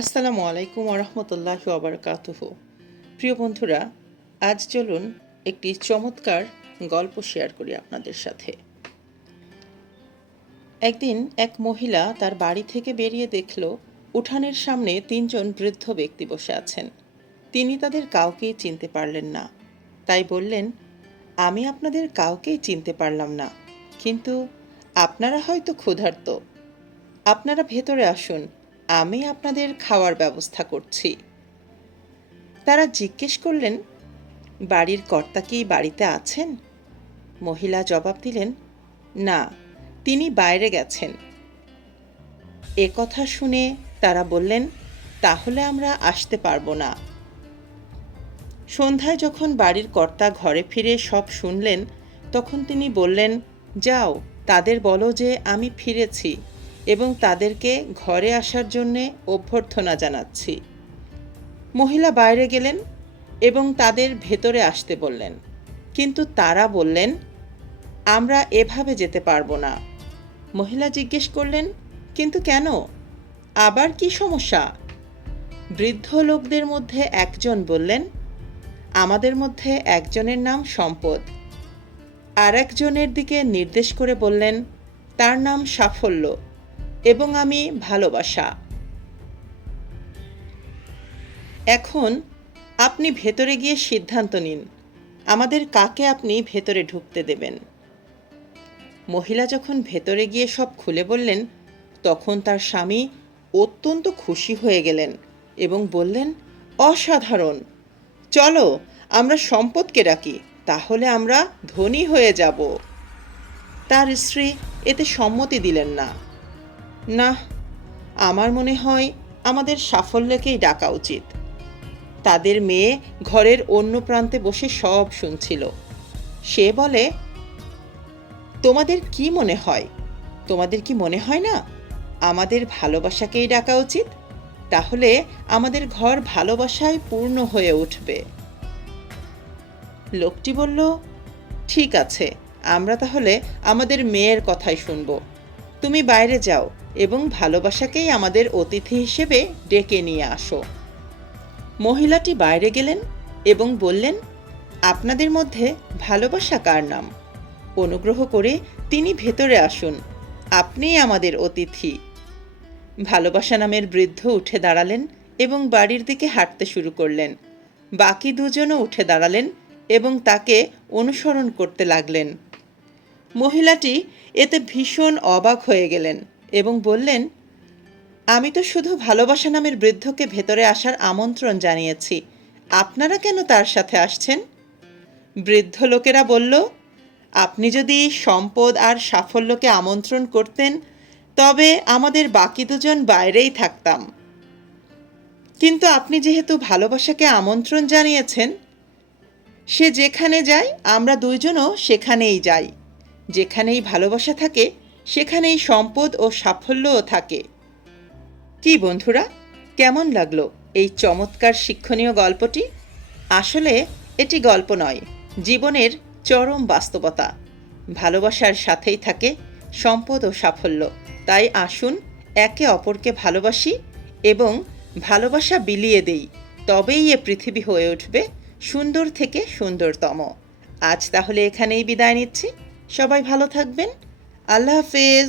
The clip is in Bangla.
আসসালামু আলাইকুম ওরহমতুল্লাহি ওয়াবারাকাতুহু। প্রিয় বন্ধুরা, আজ চলুন একটি চমৎকার গল্প শেয়ার করি আপনাদের সাথে। একদিন এক মহিলা তার বাড়ি থেকে বেরিয়ে দেখল উঠানের সামনে তিনজন বৃদ্ধ ব্যক্তি বসে আছেন। তিনি তাদের কাউকেই চিনতে পারলেন না। তাই বললেন, আমি আপনাদের কাউকেই চিনতে পারলাম না, কিন্তু আপনারা হয়তো ক্ষুধার্ত। আপনারা ভেতরে আসুন, আমি আপনাদের খাওয়ার ব্যবস্থা করছি। তারা জিজ্ঞেস করলেন, বাড়ির কর্তা কি বাড়িতে আছেন? মহিলা জবাব দিলেন, না, তিনি বাইরে গেছেন। এ কথা শুনে তারা বললেন, তাহলে আমরা আসতে পারবো না। সন্ধ্যায় যখন বাড়ির কর্তা ঘরে ফিরে সব শুনলেন, তখন তিনি বললেন, যাও, তাদের বলো যে আমি ফিরেছি এবং তাদেরকে ঘরে আসার জন্যে অভ্যর্থনা জানাচ্ছি। মহিলা বাইরে গেলেন এবং তাদের ভেতরে আসতে বললেন, কিন্তু তারা বললেন, আমরা এভাবে যেতে পারবো না। মহিলা জিজ্ঞেস করলেন, কিন্তু কেন? আবার কি সমস্যা? বৃদ্ধ লোকদের মধ্যে একজন বললেন, আমাদের মধ্যে একজনের নাম সম্পদ। আর একজনের দিকে নির্দেশ করে বললেন, তার নাম সাফল্য এবং আমি ভালোবাসা। এখন আপনি ভেতরে গিয়ে সিদ্ধান্ত নিন, আমাদের কাকে আপনি ভেতরে ঢুকতে দেবেন। মহিলা যখন ভেতরে গিয়ে সব খুলে বললেন, তখন তার স্বামী অত্যন্ত খুশি হয়ে গেলেন এবং বললেন, অসাধারণ, চলো আমরা সম্পদকে ডাকি, তাহলে আমরা ধনী হয়ে যাব। তার স্ত্রী এতে সম্মতি দিলেন না। না, আমার মনে হয় আমাদের সাফল্যকেই ডাকা উচিত। তাদের মেয়ে ঘরের অন্য প্রান্তে বসে সব শুনছিল। সে বলে, তোমাদের কি মনে হয়? তোমাদের কি মনে হয় না আমাদের ভালোবাসাকেই ডাকা উচিত? তাহলে আমাদের ঘর ভালোবাসায় পূর্ণ হয়ে উঠবে। লোকটি বলল, ঠিক আছে, আমরা তাহলে আমাদের মেয়ের কথাই শুনব। তুমি বাইরে যাও এবং ভালোবাসাকেই আমাদের অতিথি হিসেবে ডেকে নিয়ে আসো। মহিলাটি বাইরে গেলেন এবং বললেন, আপনাদের মধ্যে ভালোবাসা কার নাম? অনুগ্রহ করে তিনি ভেতরে আসুন, আপনিই আমাদের অতিথি। ভালোবাসা নামের বৃদ্ধ উঠে দাঁড়ালেন এবং বাড়ির দিকে হাঁটতে শুরু করলেন। বাকি দুজনও উঠে দাঁড়ালেন এবং তাকে অনুসরণ করতে লাগলেন। মহিলাটি এতে ভীষণ অবাক হয়ে গেলেন এবং বললেন, আমি তো শুধু ভালোবাসা নামের বৃদ্ধকে ভেতরে আসার আমন্ত্রণ জানিয়েছি, আপনারা কেন তার সাথে আসছেন? বৃদ্ধ লোকেরা বলল, আপনি যদি সম্পদ আর সাফল্যকে আমন্ত্রণ করতেন, তবে আমাদের বাকি দুজন বাইরেই থাকতাম। কিন্তু আপনি যেহেতু ভালোবাসাকে আমন্ত্রণ জানিয়েছেন, সে যেখানে যায় আমরা দুইজনও সেখানেই যাই। যেখানেই ভালোবাসা থাকে, সেখানেই সম্পদ ও সাফল্যও থাকে। কি বন্ধুরা, কেমন লাগলো এই চমৎকার শিক্ষণীয় গল্পটি? আসলে এটি গল্প নয়, জীবনের চরম বাস্তবতা। ভালোবাসার সাথেই থাকে সম্পদ ও সাফল্য। তাই আসুন একে অপরকে ভালোবাসি এবং ভালোবাসা বিলিয়ে দেই, তবেই এ পৃথিবী হয়ে উঠবে সুন্দর থেকে সুন্দরতম। আজ তাহলে এখানেই বিদায় নিচ্ছি। সবাই ভালো থাকবেন। আল্লাহ হাফেজ।